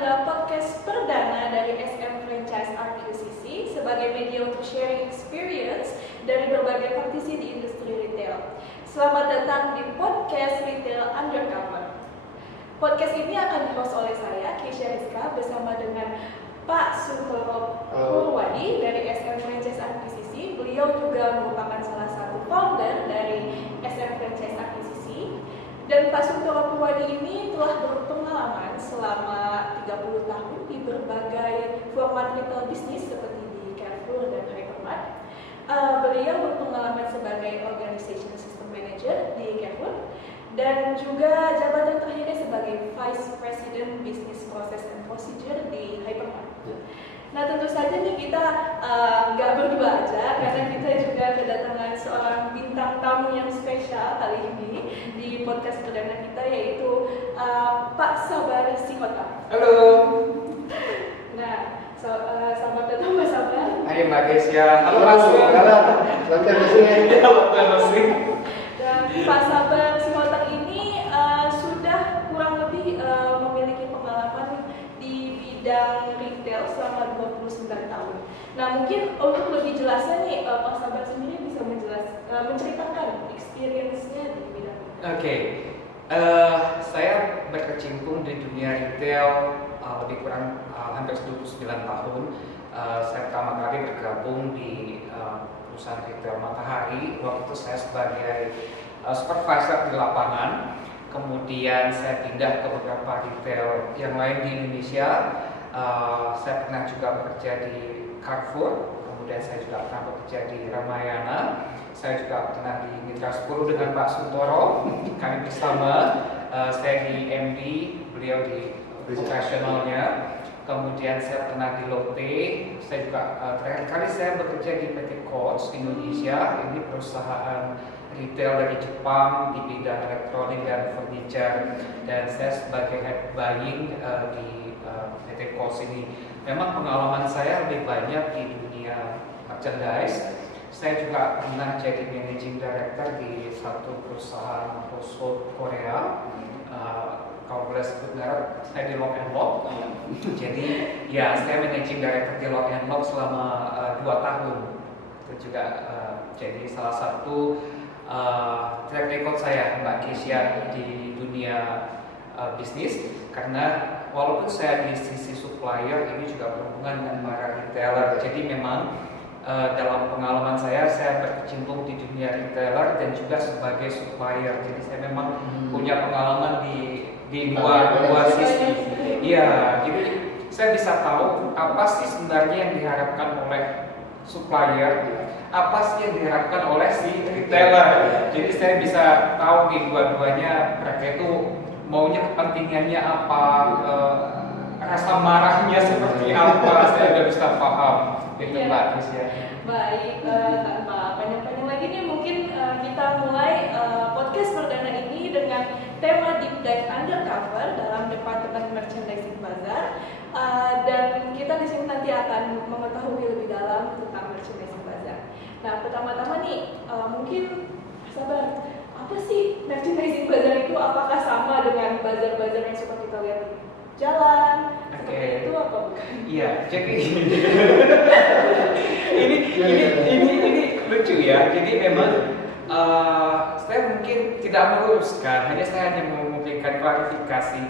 adalah podcast perdana dari SM Franchise RQCC sebagai media untuk sharing experience dari berbagai praktisi di industri retail. Selamat datang di podcast Retail Undercover. Podcast ini akan di-host oleh saya, Keisha Rizka, bersama dengan Pak Suntoro Purwadi dari SM Franchise RQCC. Beliau juga merupakan salah satu founder dari SM Franchise RQCC. Dan Pak Suntoro Purwadi ini telah berpengalaman selama 30 tahun di berbagai format retail bisnis seperti di Carrefour dan Hypermart. Beliau berpengalaman sebagai Organization System Manager di Carrefour dan juga jabatan terakhirnya sebagai Vice President Business Process and Procedure di Hypermart. Nah, tentu saja nih kita nggak berdua aja, karena kita juga kedatangan seorang bintang tamu yang spesial kali ini di podcast perdana kita, yaitu Pak Sabar Sihota. Halo. Nah, selamat datang Pak Sabar. Hai Mbak Kesia. Halo Mas. Halo. Selamat datang. Dan Pak Sabar Sihota ini sudah kurang lebih memiliki pengalaman di bidang retail selama 29 tahun. Nah, mungkin untuk lebih jelasnya nih, Pak Sabar sendiri bisa menceritakan experience-nya di bidang retail. Oke. Saya berkecimpung di dunia retail lebih kurang hampir 29 tahun. Saya pertama kali bergabung di perusahaan retail Matahari. Waktu itu saya sebagai supervisor di lapangan. Kemudian saya pindah ke beberapa retail yang lain di Indonesia. Saya pernah juga bekerja di Carrefour, kemudian saya juga pernah bekerja di Ramayana. Saya juga pernah di Mitra 10 dengan Pak Suntoro. Kami bersama, saya di MD, beliau di operasionalnya. Kemudian saya pernah di Lotte. Saya juga terakhir kali saya bekerja di PT Coach Indonesia. Ini perusahaan retail dari Jepang di bidang elektronik dan furniture, dan saya sebagai head buying di PT Coach ini. Memang pengalaman saya lebih banyak di dunia merchandise. Saya juga pernah jadi managing director di satu perusahaan household Korea. Kalau boleh sebut merek, saya di Lock and Lock. Jadi ya, saya managing director di Lock and Lock selama 2 tahun. Itu juga jadi salah satu track record saya, Mbak Kesia, di dunia bisnis. Karena walaupun saya di sisi supplier, ini juga berhubungan dengan para retailer. Jadi memang dalam pengalaman saya berkecimpung di dunia retailer dan juga sebagai supplier. Jadi saya memang punya pengalaman di dua sisi. Iya, jadi saya bisa tahu apa sih sebenarnya yang diharapkan oleh supplier, apa sih yang diharapkan oleh si retailer. Jadi saya bisa tahu di dua-duanya mereka itu maunya kepentingannya apa, rasa marahnya seperti apa, saya udah bisa paham. Itu Mbak Kesia. Baik, tanpa panjang-panjang lagi nih, mungkin kita mulai podcast perdana ini dengan tema Deep Dive Undercover dalam Departemen Merchandising Bazaar. Dan kita di sini nanti akan mengetahui lebih dalam tentang Merchandising Bazaar. Nah, pertama-tama nih, mungkin Sabar, apa sih Merchandising Bazaar itu? Apakah sama dengan bazar-bazar yang suka kita lihat di jalan? Oke. Itu apa bukan? Iya, jadi ini lucu ya. Jadi memang saya mungkin tidak meluruskan, saya hanya memberikan klarifikasi.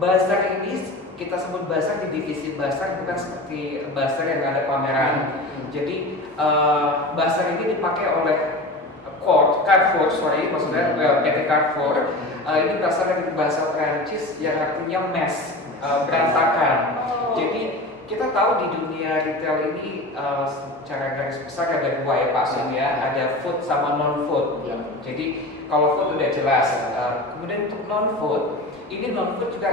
Bazar ini kita sebut bazar di divisi bazar, bukan seperti bazar yang ada pameran. Jadi bazar ini dipakai oleh Carrefour, maksudnya PT Carrefour. Ini berasal dari bahasa Prancis yang artinya mess, berantakan. Jadi kita tahu di dunia retail ini secara garis besar ada dua ya Pak Sun ya, ada food sama non food. Jadi kalau food udah jelas. Kemudian untuk non food, ini non food juga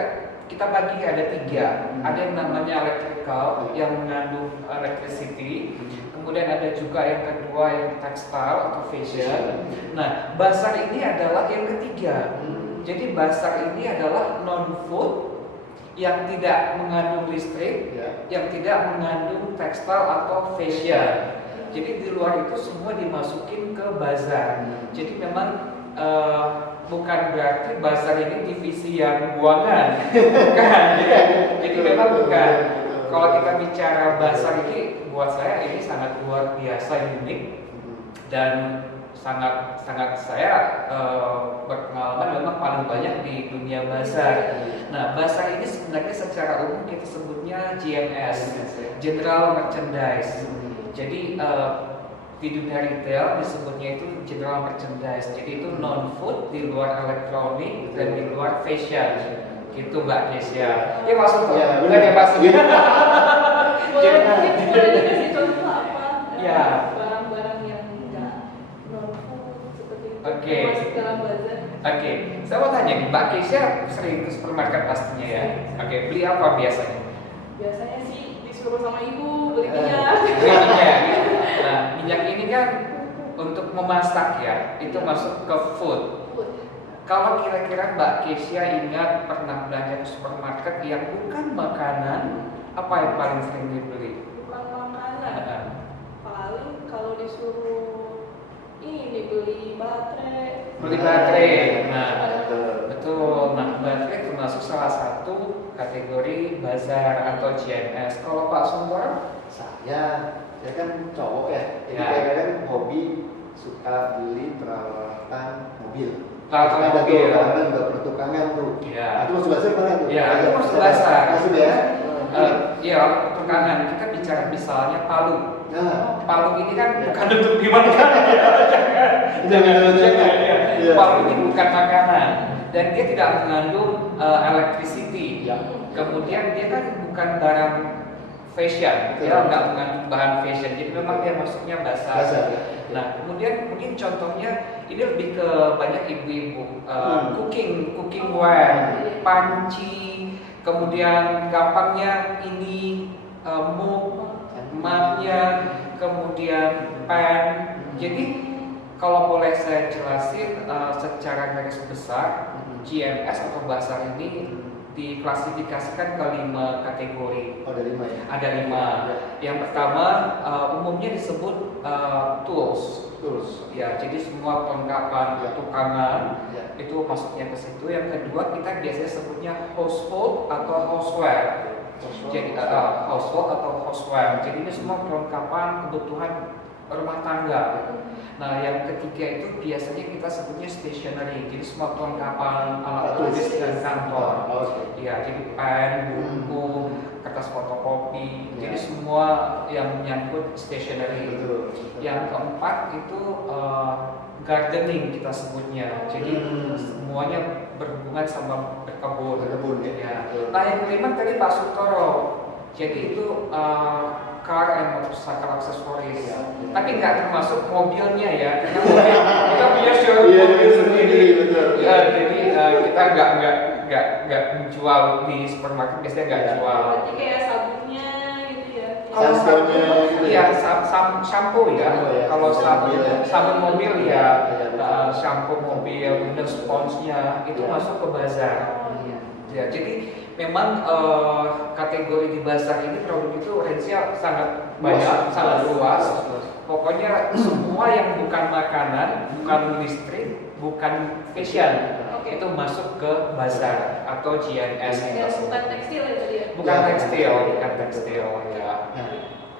kita bagi ada 3. Ada yang namanya electrical yang mengandung electricity. Kemudian ada juga yang kedua yang textile atau fashion. Nah, bazar ini adalah yang ketiga. Jadi bazar ini adalah non food yang tidak mengandung listrik, yang tidak mengandung tekstil atau fashion. Jadi di luar itu semua dimasukin ke bazar. Jadi memang bukan berarti bazar ini divisi yang buangan, bukan. Jadi memang bukan. Kalau kita bicara bazar ini, buat saya ini sangat luar biasa unik dan sangat saya berpengalaman memang paling banyak di dunia bazar. Nah, bazar ini sebenarnya secara umum kita sebutnya GMS, General Merchandise. Jadi di dunia retail disebutnya itu general merchandise. Jadi itu non food, di luar elektronik dan di luar fashion. Gitu Mbak Kesia. Ya maksud Ya, bukan ya maksudnya. Boleh dikasih contoh apa? Ya. Barang-barang yang enggak non food seperti itu. Oke. Masuk dalam bazar. Oke, saya mau tanya nih, Mbak Kesia sering ke supermarket pastinya ya. Oke, beli apa biasanya? Biasanya sih disuruh sama ibu beli minyak. Beli minyak. Nah, minyak ini kan untuk memasak ya, itu masuk ke food. Food. Kalau kira-kira Mbak Kesia ingat pernah belanja ke supermarket yang bukan makanan, apa yang paling sering dibeli? Bukan makanan. Paling kalau disuruh ini beli baterai. Beli baterai. Nah, Betul. betul. Nah, baterai termasuk salah satu kategori bazar atau GMS. Kalau Pak Sumbor? Saya kan cowok ya, jadi Ya. saya kan hobi suka beli peralatan mobil. Peralatan Ada mobil. tuh, kadang juga pertukangan tuh. Iya. Itu masuk bazar mana tuh? Iya, itu masuk bazar. Masuk ya. Iya, pertukangan. Kita bicara misalnya palu. Nah, Palu ini kan bukan untuk dimakan. Jangan. Ya. Iya. Palu ini bukan makanan dan dia tidak mengandung electricity. Ya. Kemudian dia kan bukan barang fashion, Betul. dia nggak mengandung bahan fashion. Jadi memang dia masuknya bazar. Bazar, ya. Nah, kemudian mungkin contohnya ini lebih ke banyak ibu-ibu cooking ware, panci, kemudian gampangnya ini mugnya, kemudian pan. Jadi kalau boleh saya jelasin secara garis besar, GMS atau bazar ini diklasifikasikan ke 5 kategori. Oh, ada 5 ya. Ada 5. Yang pertama umumnya disebut tools. Tools. Ya, jadi semua perlengkapan Ya. tukangan Ya. itu masuknya ke situ. Yang kedua kita biasanya sebutnya household atau houseware. Jadi household atau houseware. Jadi ini semua perlengkapan kebutuhan rumah tangga. Nah, yang ketiga itu biasanya kita sebutnya stationery. Jadi semua perlengkapan alat tulis dan kantor. Oh, oke. Ya, jadi pen, buku, kertas fotokopi. Ya. Jadi semua yang menyangkut stationery. Betul. Yang keempat itu gardening kita sebutnya. Jadi semuanya berhubungan sama berkebun. Berkebun, ya. Ya. Betul. Nah, yang kelima tadi Pak Sutoro. Jadi itu car and motorcycle accessories. Ya. Tapi nggak termasuk mobilnya ya, karena mobil kita punya showroom Iya, mobil sendiri. betul. Ya, jadi kita nggak menjual di supermarket, biasanya nggak Ya. jual. Berarti kayak sabunnya gitu ya. Kalau Sampo-nya sabun, gitu iya ya? shampoo ya. Shampoo ya, Kalau sabun sabun mobil ya. sabun mobil ya, Iya, betul. shampoo mobil, kemudian sponsnya itu Ya. masuk ke bazar. Oh iya. Ya, jadi memang kategori di bazar ini produk itu range-nya sangat banyak, sangat luas. Pokoknya semua yang bukan makanan, bukan listrik, bukan fashion Oke. itu masuk ke bazar atau GNS. Dan bukan tekstil ya tadi ya. Bukan Ya. tekstil, bukan tekstil ya. Nah,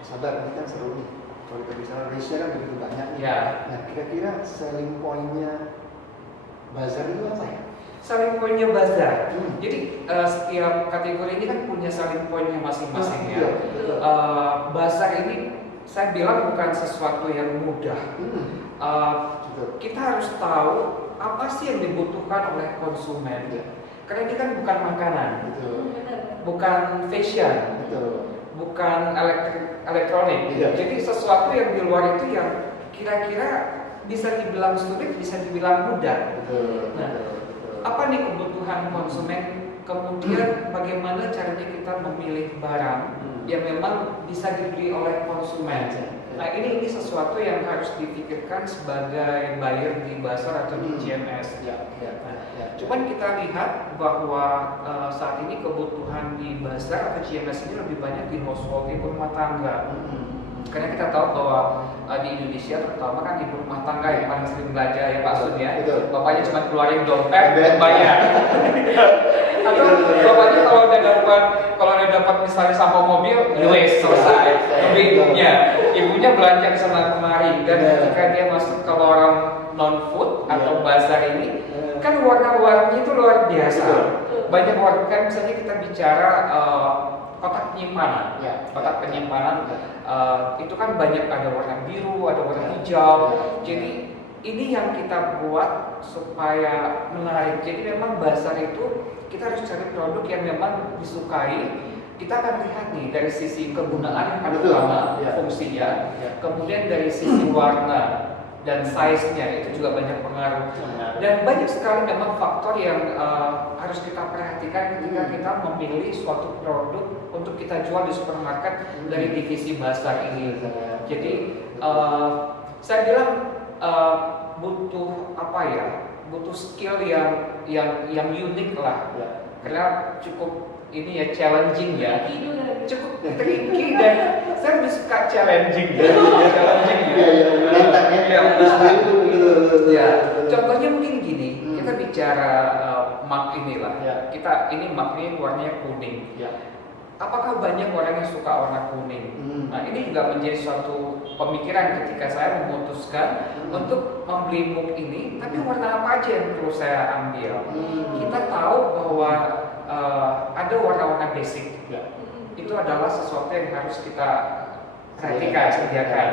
sabar, ini kan seru nih. Kalau kita bicara ratio kan begitu banyak nih. Ya. Nah, kira-kira selling point-nya bazar itu apa ya? Selling point-nya bazar. Hmm. Jadi setiap kategori ini kan punya selling point-nya masing-masing ya. Iya, betul. Bazar ini saya bilang bukan sesuatu yang mudah. Betul. Kita harus tahu apa sih yang dibutuhkan oleh konsumen. Iya. Karena ini kan bukan makanan, Betul. Benar. bukan fashion, Betul. bukan elektronik. Iya. Jadi sesuatu yang di luar itu yang kira-kira bisa dibilang sulit, bisa dibilang mudah. Betul. Nah, Betul. Apa nih kebutuhan konsumen? Kemudian bagaimana caranya kita memilih barang yang memang bisa dibeli oleh konsumen. Nah, ini sesuatu yang harus dipikirkan sebagai buyer di bazar atau di GMS. Ya, ya, ya. Cuman kita lihat bahwa saat ini kebutuhan di bazar atau GMS ini lebih banyak di household, di rumah tangga. Karena kita tahu bahwa di Indonesia terutama kan ibu rumah tangga yang paling sering belanja ya Pak Sun ya. Betul. Bapaknya cuma keluarin dompet bayar. Atau bapaknya kalau udah dapat misalnya sampah mobil, wes selesai. Tapi ibunya belanja ke sana kemari, dan ketika dia masuk ke lorong non food atau bazar ini, kan warna-warni itu luar biasa. Banyak warna, kan misalnya kita bicara kotak penyimpanan, kotak penyimpanan itu kan banyak, ada warna biru, ada warna hijau. Jadi ini yang kita buat supaya menarik. Jadi memang bazar itu kita harus cari produk yang memang disukai. Kita akan lihat nih dari sisi kegunaan yang paling utama, fungsinya, kemudian dari sisi warna dan size-nya itu juga banyak pengaruh. Dan banyak sekali memang faktor yang harus kita perhatikan ketika kita memilih suatu produk untuk kita jual di supermarket dari divisi bazar ini. Jadi saya bilang butuh apa ya? Butuh skill yang unik lah. Karena cukup ini ya challenging ya. Cukup tricky dan saya lebih suka challenging ya. Challenging ya. Ya. Contohnya mungkin gini, kita bicara mug inilah. Ini mug ini warnanya kuning. Apakah banyak orang yang suka warna kuning? Nah, ini juga menjadi suatu pemikiran ketika saya memutuskan untuk membeli mug ini, tapi warna apa aja yang perlu saya ambil? Kita tahu bahwa ada warna-warna basic. Itu adalah sesuatu yang harus kita perhatikan, sediakan.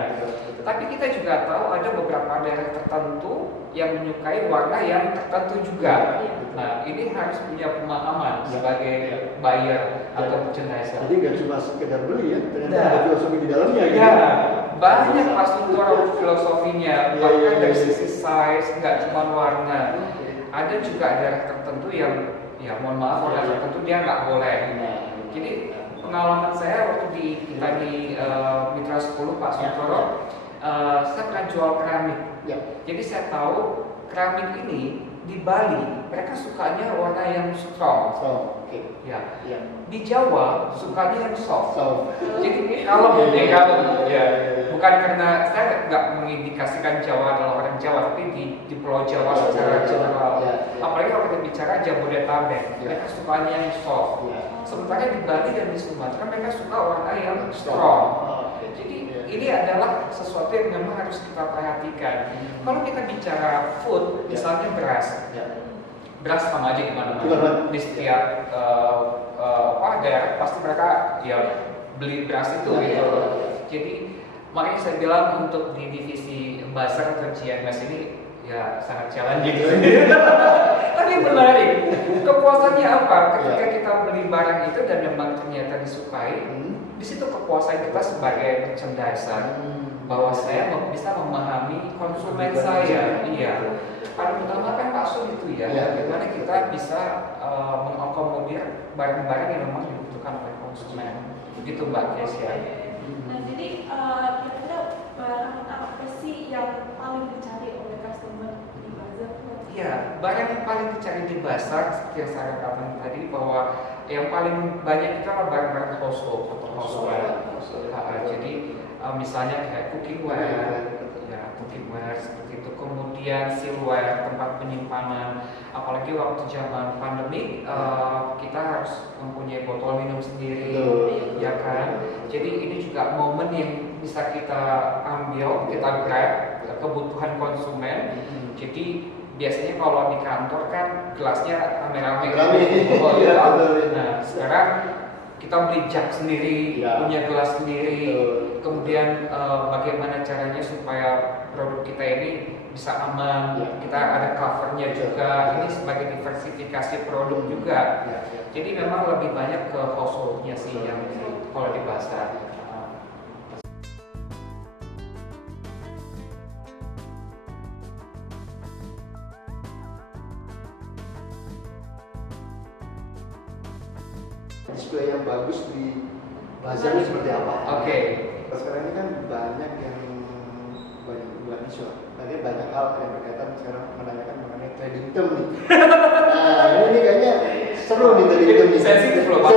Tapi kita juga tahu ada beberapa daerah tertentu yang menyukai warna yang tertentu juga. Nah, ini harus punya pemahaman sebagai buyer atau merchandiser. Jadi nggak cuma sekedar beli ya, ternyata ada filosofi di dalamnya. Ya, banyak pastor filosofinya, bahkan dari sisi size, nggak cuma warna. Ada juga daerah tertentu yang, ya mohon maaf, warna tertentu dia nggak boleh. Jadi pengalaman saya waktu kita di Mitra 10 Pak Suntoro, saya pernah jual keramik. Jadi saya tahu keramik ini di Bali mereka sukanya warna yang strong. Di Jawa sukanya yang soft. Jadi kalau bukan karena saya nggak mengindikasikan Jawa adalah orang Jawa, tapi di Pulau Jawa secara general. Apalagi kalau kita bicara Jabodetabek, mereka sukanya yang soft. Sementara di Bali dan di Sumatera mereka suka warna yang strong. Jadi ini adalah sesuatu yang memang harus kita perhatikan. Kalau kita bicara food, misalnya beras sama aja gimana? Di setiap daerah pasti mereka beli beras itu gitu. Jadi makanya saya bilang untuk di divisi bazar atau GMS ini ya sangat challenging. Tapi menarik. Kepuasannya apa? Ketika kita beli barang itu dan memang ternyata disukai, di situ kepuasan kita sebagai merchandiser bahwa saya bisa memahami konsumen saya. Iya. Paling utama kan Pak Sun itu bagaimana kita bisa mengakomodir barang-barang yang memang dibutuhkan oleh konsumen. Begitu Mbak Kesia. Nah, jadi kira-kira barang apa sih yang paling dicari oleh customer di bazar? Iya, barang yang paling dicari di bazar seperti yang saya katakan tadi bahwa yang paling banyak itu adalah barang-barang household atau houseware. Jadi misalnya kayak cookingware, cookingware seperti itu. Kemudian silverware, tempat penyimpanan. Apalagi waktu zaman pandemi, kita harus mempunyai botol minum sendiri, ya kan. Jadi ini juga momen yang bisa kita ambil, kita grab kebutuhan konsumen. Jadi biasanya kalau di kantor kan gelasnya rame-rame. Nah, sekarang kita beli jug sendiri, punya gelas sendiri. Kemudian bagaimana caranya supaya produk kita ini bisa aman, kita ada covernya juga. Ini sebagai diversifikasi produk juga. Jadi memang lebih banyak ke householdnya sih yang kalau di pasar. Display yang bagus di bazar ini seperti apa? Sekarang ini kan banyak yang bukan isu, tapi banyak hal yang berkaitan sekarang menanyakan mengenai trading term nih. Nah, ini kayaknya seru nih trading term nih. Sensitif loh Pak.